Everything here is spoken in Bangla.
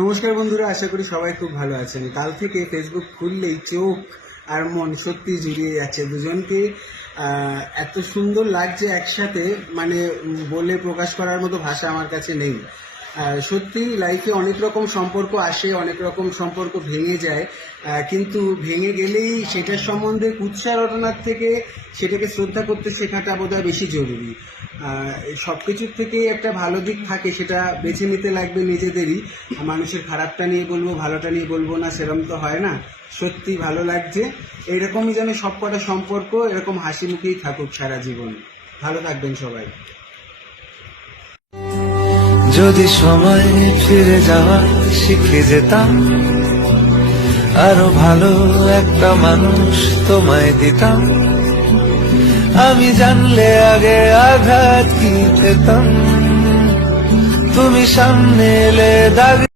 নমস্কার বন্ধুরা, আশা করি সবাই খুব ভালো আছেন। কাল থেকে ফেসবুক খুললেই চোখ আর মন সত্যি জুড়িয়ে যাচ্ছে। দুজনকে এত সুন্দর লাগছে একসাথে, মানে বলে প্রকাশ করার মতো ভাষা আমার কাছে নেই। সত্যি লাইফে অনেক রকম সম্পর্ক আসে, অনেক রকম সম্পর্ক ভেঙে যায়, কিন্তু ভেঙে গেলেই সেটার সম্বন্ধে কুৎসা রটনার থেকে সেটাকে শ্রদ্ধা করতে শেখাটা বোধহয় বেশি জরুরি। সব কিছুর থেকে একটা ভালো দিক থাকে, সেটা বেছে নিতে লাগবে নিজেদেরই। মানুষের খারাপটা নিয়ে বলবো, ভালোটা নিয়ে বলবো না, সেরকম তো হয় না। সত্যি ভালো লাগছে। এরকমই যেন সব কটা সম্পর্ক এরকম হাসি মুখেই থাকুক সারা জীবন। ভালো থাকবেন সবাই। যদি সময় ফিরে যাওয়া শিখে যেতাম, আরো ভালো একটা মানুষ তোমায় দিতাম। আমি জানলে আগে আঘাত কি পেতাম, তুমি সামনে এলে দাগ